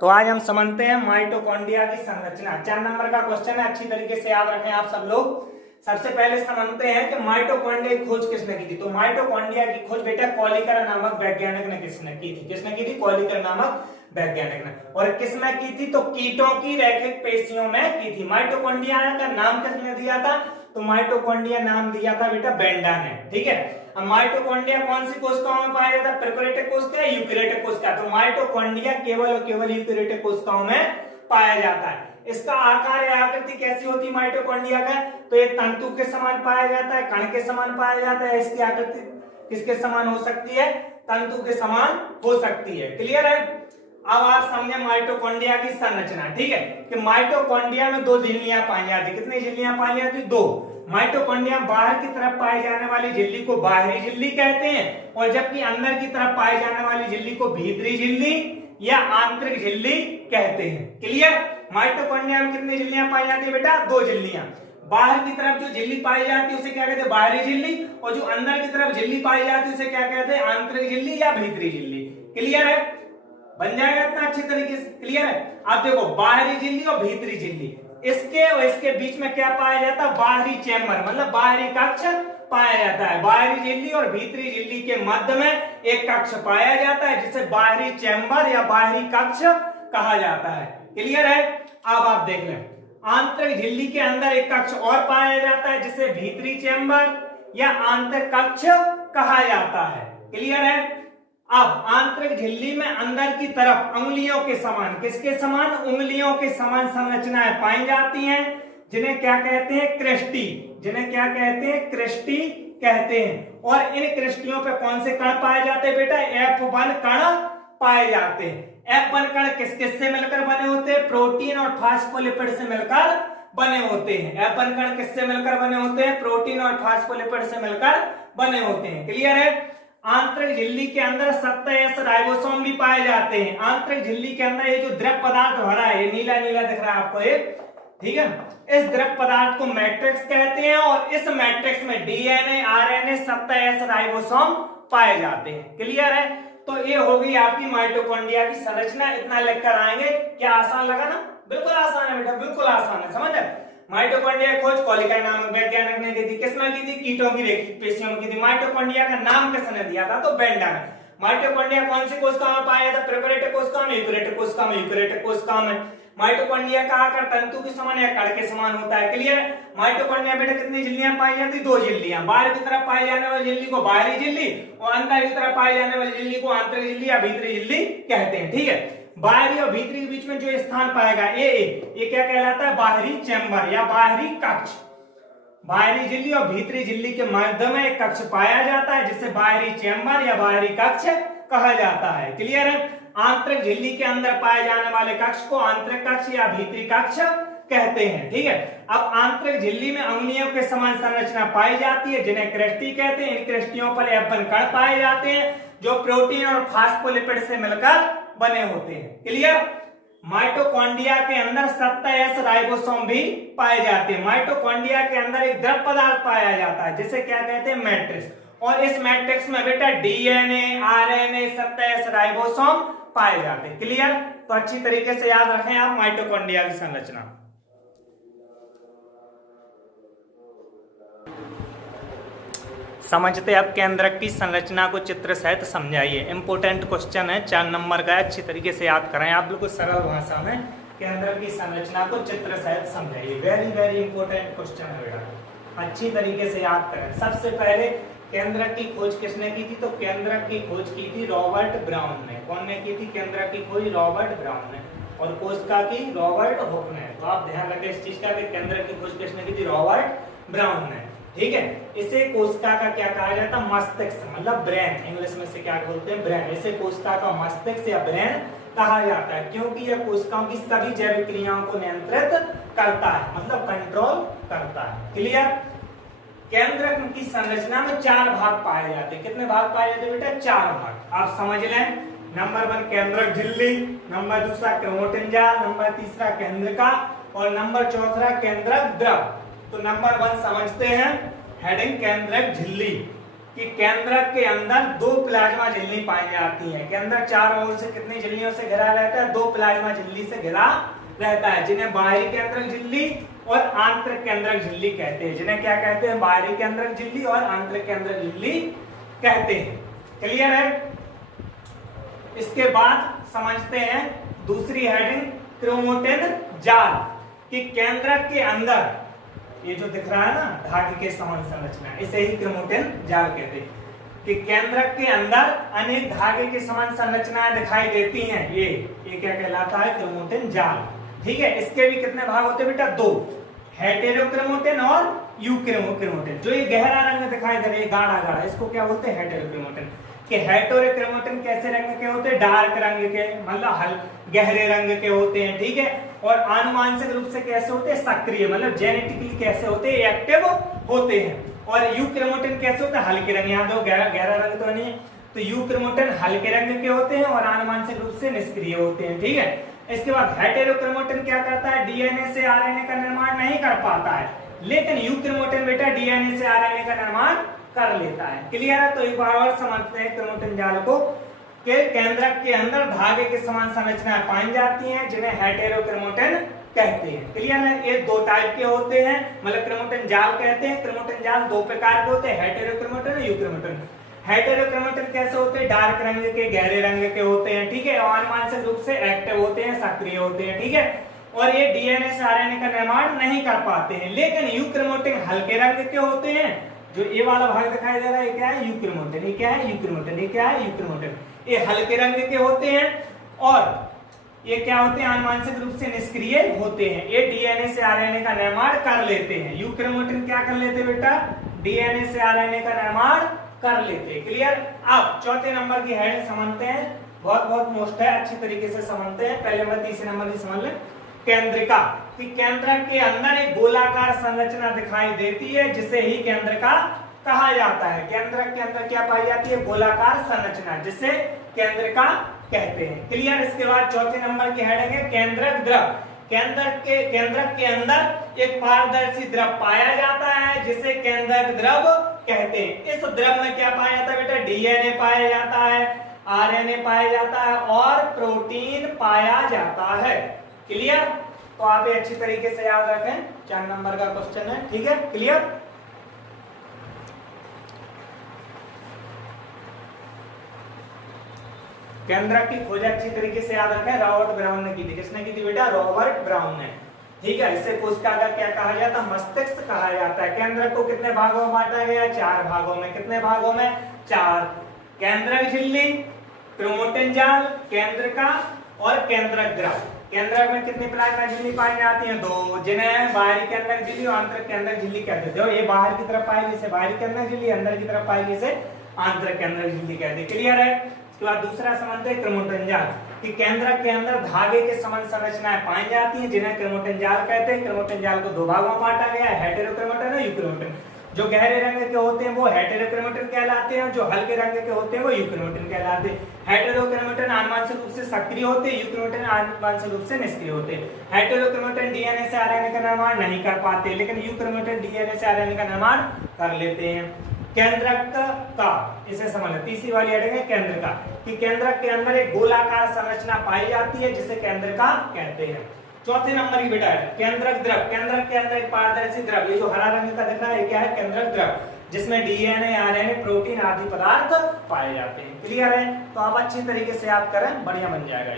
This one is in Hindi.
तो आज हम समझते हैं माइटोकॉन्ड्रिया की संरचना। 4 नंबर का क्वेश्चन है, अच्छी तरीके से याद रखें आप सब लोग। सबसे पहले समझते हैं कि माइटोकॉन्ड्रिया की खोज किसने की थी। तो माइटोकॉन्ड्रिया की खोज बेटा कॉलिकर नामक वैज्ञानिक ने किसने की थी? किसने की थी? कॉलिकर नामक वैज्ञानिक ने। और किसमें की थी? तो कीटों की रैखिक पेशियों में की थी। माइटोकॉन्ड्रिया का नाम किसने दिया था? तो माइटोकॉन्ड्रिया नाम दिया था बेटा बेंडा ने। ठीक है। अब माइटोकॉन्ड्रिया कौन सी कोशिकाओं में पाया जाता है? प्रोकैरियोटिक कोशिका या यूकेरियोटिक कोशिका? तो माइटोकॉन्ड्रिया केवल और केवल यूकेरियोटिक कोशिकाओं में पाया जाता है। इसका आकार या आकृति कैसी होती है माइटोकॉन्ड्रिया का? तो ये तंतु के समान पाया जाता है, कण के समान पाया जाता है। इसकी आकृति किसके समान हो सकती है? तंतु के समान हो सकती है। क्लियर है? अब आप समझे माइटोकॉन्ड्रिया की संरचना। ठीक है कि माइटोकॉन्ड्रिया में 2 झिल्लियां पाई जाती। कितनी झिल्लियां पाई जाती? 2। माइटोकॉन्ड्रिया बाहर की तरफ पाई जाने वाली झिल्ली को बाहरी झिल्ली कहते हैं, और जबकि अंदर की तरफ पाई जाने वाली झिल्ली को भीतरी झिल्ली या आंतरिक झिल्ली कहते हैं। क्लियर? माइटोकॉन्ड्रिया में कितनी झिल्लियां पाई जाती है बेटा? 2 झिल्लियां। बाहर की तरफ जो झिल्ली पाई जाती है उसे क्या कहते हैं? बाहरी झिल्ली। और जो अंदर की तरफ झिल्ली पाई जाती है उसे क्या कहते हैं? आंतरिक झिल्ली या भीतरी झिल्ली। क्लियर है? बन जाएगा इतना अच्छी तरीके से। क्लियर है? आप देखो बाहरी झिल्ली और भीतरी झिल्ली, इसके और इसके बीच में क्या पाया जाता है? बाहरी चैम्बर, मतलब बाहरी कक्ष पाया जाता है। बाहरी झिल्ली और भीतरी झिल्ली के मध्य में एक कक्ष पाया जाता है जिसे बाहरी चैम्बर या बाहरी कक्ष कहा जाता है। क्लियर है? अब आप देख लें, आंतरिक झिल्ली के अंदर एक कक्ष और पाया जाता है जिसे भीतरी चैम्बर या आंतरिक कक्ष कहा जाता है। क्लियर है? अब आंतरिक झिल्ली में अंदर की तरफ उंगलियों के समान, किसके समान? उंगलियों के समान संरचनाएं पाई जाती हैं, जिन्हें क्या कहते हैं? क्रिस्टी। जिन्हें क्या कहते हैं? क्रिस्टी कहते हैं। और इन क्रिस्टियों पे कौन से कण पाए जाते हैं बेटा? F1 कण पाए जाते हैं। F1 कण किस किस से मिलकर बने होते हैं? प्रोटीन और फास्फोलिपिड से मिलकर बने होते हैं। F1 कण किससे मिलकर बने होते हैं? प्रोटीन और फास्फोलिपिड से मिलकर बने होते हैं। क्लियर है? आंतरिक झिल्ली के अंदर 27 राइबोसोम भी पाए जाते हैं। आंतरिक झिल्ली के अंदर ये जो द्रव पदार्थ भरा है, ये नीला नीला दिख रहा है आपको ये, ठीक है? इस द्रव पदार्थ को मैट्रिक्स कहते हैं, और इस मैट्रिक्स में डीएनए, आरएनए, 27 राइबोसोम पाए जाते हैं। क्लियर है? तो ये हो गई आपकी माइटोकॉन्ड्रिया की संरचना। इतना लिखकर आएंगे। क्या आसान लगा ना? बिल्कुल आसान है बेटा, बिल्कुल आसान है। समझ है? माइटोकॉन्ड्रिया की खोज कॉलिकर नामक वैज्ञानिक ने की थी। किसमें की थी? कीटों की रैखिक पेशियों में की थी। माइटोकॉन्ड्रिया का नाम किसने दिया था? तो बेंडा ने। माइटोकॉन्ड्रिया कौन सी कोशिका में पाया जाता है? प्रोकैरियोटिक कोशिका में, यूकेरियोटिक कोशिका में, यूकेरियोटिक कोशिका में। माइटोकॉन्ड्रिया का आकार तंतु के समान या कण के समान होता है। क्लियर है? माइटोकॉन्ड्रिया बेटा कितनी झिल्लियां पाई जाती? 2 झिल्लियां। बाहर की तरफ पाई जाने वाली झिल्ली को बाहरी झिल्ली, और अंदर की तरफ पाई जाने वाली झिल्ली को आंतरिक झिल्ली या भीतरी झिल्ली कहते हैं। ठीक है? बाहरी और भीतरी के बीच में जो स्थान पाएगा ये क्या कहलाता है? बाहरी चैम्बर या बाहरी कक्ष। बाहरी झिल्ली और भीतरी झिल्ली के मध्य में एक कक्ष पाया जाता है जिसे बाहरी चैम्बर या बाहरी कक्ष कहा जाता है। क्लियर है? आंतरिक झिल्ली के अंदर पाए जाने वाले कक्ष को आंतरिक कक्ष या भीतरी कक्ष कहते हैं। ठीक है? अब आंतरिक झिल्ली में उंगलियों के समान संरचना पाई जाती है जिन्हें क्रिस्टी कहते हैं। इन क्रिस्टियों पर F1 कण पाए जाते हैं जो प्रोटीन और फास्फोलिपिड से मिलकर बने होते हैं। क्लियर? माइटोकॉन्ड्रिया के अंदर 27 राइबोसोम भी पाए जाते हैं। माइटोकॉन्ड्रिया के अंदर एक द्रव पदार्थ पाया जाता है जिसे क्या कहते हैं? मैट्रिक्स। और इस मैट्रिक्स में बेटा डीएनए, आरएनए, 27 राइबोसोम पाए जाते हैं। क्लियर? तो अच्छी तरीके से याद रखें आप माइटोकॉन्ड्रिया की संरचना। समझते अब केंद्रक की संरचना को चित्र सहित समझाइए। इंपोर्टेंट क्वेश्चन है, 4 नंबर का है, अच्छी तरीके से याद करें आप। बिल्कुल सरल भाषा में केंद्रक की संरचना को चित्र सहित समझाइए। वेरी वेरी इंपोर्टेंट क्वेश्चन है बेटा, अच्छी तरीके से याद करें। सबसे पहले केंद्रक की खोज किसने की थी? तो केंद्रक की खोज की थी रॉबर्ट ब्राउन ने। कौन ने की थी केंद्रक की खोज? रॉबर्ट ब्राउन ने। और कोशिका की रॉबर्ट हुक ने। तो आप ध्यान रखें इस चीज का कि केंद्रक की खोज किसने की थी? रॉबर्ट ब्राउन ने। ठीक है? इसे कोशिका का क्या कहा जाता है? मस्तिष्क, मतलब ब्रेन। इंग्लिश में से क्या बोलते हैं? ब्रेन। इसे कोशिका का मस्तिष्क या ब्रेन कहा जाता है क्योंकि यह कोशिकाओं की सभी जैविक क्रियाओं को नियंत्रित करता है, मतलब कंट्रोल करता है। क्लियर? केंद्रक की संरचना में 4 भाग पाए जाते हैं। कितने भाग पाए जाते हैं बेटा? 4 भाग। आप समझ लें। नंबर 1 केंद्रक झिल्ली, नंबर 2 क्रोमैटिन जाल, नंबर 3 केंद्रिका, और नंबर 4 केंद्रक द्रव। तो नंबर 1 समझते हैं, हेडिंग केंद्रक झिल्ली कि केंद्रक के अंदर दो प्लाज्मा झिल्ली पाई जाती है। केंद्रक चारों ओर से कितनी झिल्लियों से घिरा रहता है? दो प्लाज्मा झिल्ली से घिरा रहता है, जिन्हें बाहरी केंद्रक झिल्ली और आंतरिक केंद्रक झिल्ली कहते हैं। जिन्हें क्या कहते हैं? बाहरी केंद्रक झिल्ली और आंतरिक केंद्रक झिल्ली कहते हैं। क्लियर है? इसके बाद समझते हैं दूसरी हेडिंग, क्रोमोटिन जाल। कि केंद्रक के अंदर ये जो दिख रहा है ना धागे के समान संरचना, इसे ही क्रोमोटिन जाल कहते हैं। कि केंद्रक के अंदर अनेक धागे के समान संरचनाएं दिखाई देती हैं, ये क्या कहलाता है? क्रोमोटिन जाल। ठीक है, इसके भी कितने भाग होते हैं बेटा? दो, हेटेरोक्रोमोटिन और यूक्रोमोटिन। जो ये गहरा रंग दिखाई दे रहा है गाढ़ा गाढ़ा, इसको क्या बोलते हैं? हेटेरोक्रोमोटिन। कि हेटेरोक्रोमोटिन कैसे रंग के होते हैं? डार्क रंग के, मतलब गहरे रंग के होते हैं। ठीक है, और आनुवांशिक रूप से कैसे होते हैं? सक्रिय, मतलब जेनेटिकली कैसे होते हैं? एक्टिव होते हैं। और यूक्रोमोटिन कैसे होते हैं? हल्के रंग। यहाँ दो गहरा रंग तो नहीं है, तो यूक्रोमोटिन हल्के रंग के होते हैं और आनुवांशिक रूप से निष्क्रिय होते हैं। ठीक है, इसके बाद हेटेरोक्रोमोटिन क्या करता है? डीएनए से आरएनए का निर्माण नहीं कर पाता है, लेकिन यूक्रोमोटिन बेटा डीएनए से आरएनए का निर्माण कर लेता है। क्लियर है? तो एक बार और समझते हैं क्रोमोटिन जाल को। के केंद्रक के अंदर धागे के समान संरचनाएं पाई जाती हैं, जिन्हें हेटेरोक्रोमोटिन कहते हैं। क्लियर है? ये दो टाइप के होते हैं, मतलब क्रोमोटिन जाल कहते हैं। क्रोमोटिन जाल दो प्रकार के होते हैं, हेटेरोक्रोमोटिन और यूक्रोमोटिन। हेटेरोक्रोमोटिन कैसे होते हैं? डार्क रंग के, गहरे रंग के होते हैं। ठीक है, और आनुवांशिक रूप से एक्टिव होते हैं, सक्रिय होते हैं। ठीक है, और ये डीएनए से आरएनए का निर्माण नहीं कर पाते हैं। लेकिन यूक्रोमोटिन हल्के रंग के होते हैं। जो ये वाला भाग दिखाई दे रहा है, ये क्या है? यूक्रोमोटिन। ये क्या है? यूक्रोमोटिन। ये क्या है? यूक्रोमोटिन। ये हल्के रंग के होते हैं और ये क्या होते हैं? आनुवांशिक रूप से निष्क्रिय होते हैं। ये डीएनए से आरएनए का निर्माण कर लेते हैं। यूक्रोमोटिन क्या कर लेते हैं बेटा? डीएनए से आरएनए का निर्माण कर लेते हैं। क्लियर? अब चौथे नंबर की हेडिंग समझते हैं, बहुत मोस्ट है, अच्छी तरीके से समझते हैं। पहले नंबर, तीसरे नंबर की समझ लें। केंद्रिका। कि केंद्रक के अंदर एक गोलाकार संरचना दिखाई देती है, जिसे ही केंद्रिका कहा जाता है। केंद्रक के अंदर क्या पाई जाती है? गोलाकार संरचना, जिसे केंद्रिका कहते हैं। क्लियर? इसके बाद चौथे नंबर की हेडिंग है केंद्रक द्रव। केंद्रक के अंदर एक पारदर्शी द्रव पाया जाता है, जिसे केंद्रक द्रव कहते हैं। इस द्रव में क्या पाया जाता है बेटा? डीएनए पाया जाता है, आरएनए पाया जाता है और प्रोटीन पाया जाता है। क्लियर? तो आप ये अच्छी तरीके से याद रखें, 4 नंबर का क्वेश्चन है। ठीक है? क्लियर? केंद्रक की खोज अच्छी तरीके से याद रखें, रॉबर्ट ब्राउन ने की थी। किसने की थी बेटा? रॉबर्ट ब्राउन ने। ठीक है, इसे कोशिका का क्या कहा जाता है? मस्तिष्क कहा जाता है। केंद्रक को कितने भागों में बांटा गया? 4 भागों में। कितने भागों में? 4। केंद्रक झिल्ली, क्रोमोटिन जाल, केंद्रिका और केंद्रक द्रव। केंद्रक में कितनी प्लाज्मा झिल्ली पाई जाती हैं? 2, जिन्हें बाहरी केंद्रक झिल्ली और आंतरिक केंद्रक झिल्ली कहते हैं। ये बाहर की तरफ पाएगी इसे बाहरी केंद्रक झिल्ली, अंदर की तरफ पाएगी इसे आंतरिक केंद्रक झिल्ली कहते हैं। क्लियर है? इसके बाद दूसरा समझते हैं क्रोमोटिन जाल। कि केंद्रक के अंदर धागे के समान संरचनाएं पाई जाती हैं, जिन्हें क्रोमोटिन जाल कहते हैं। क्रोमोटिन जाल को 2 भागों में बांटा गया है, हेटेरोक्रोमोटिन और यूक्रोमोटिन। जो गहरे रंग के होते हैं वो हेटेरोक्रोमोटिन कहलाते हैं, जो हल्के रंग के होते हैं वो यूक्रोमोटिन कहलाते हैं। हेटेरोक्रोमोटिन आनुवंशिक रूप से सक्रिय होते हैं, यूक्रोमोटिन आनुवंशिक रूप से निष्क्रिय होते हैं। हेटेरोक्रोमोटिन डीएनए से आरएनए का निर्माण नहीं कर पाते, लेकिन यूक्रोमोटिन डीएनए से आरएनए का निर्माण कर लेते हैं। केंद्रक का, इसे समझ लें, तीसरी वाली हेडिंग है केंद्रिका। कि केंद्रक के अंदर एक गोलाकार संरचना पाई जाती है, जिसे केंद्रिका कहते हैं। चौथे नंबर की बेटा है केंद्रक द्रव। केंद्रक के अंदर एक पारदर्शी द्रव, ये जो हरा रंग का दिख रहा है, क्या है? केंद्रक द्रव, जिसमें डीएनए, आरएनए, प्रोटीन आदि पदार्थ पाए जाते हैं। क्लियर है? तो आप अच्छी तरीके से याद करें, बढ़िया बन जाएगा।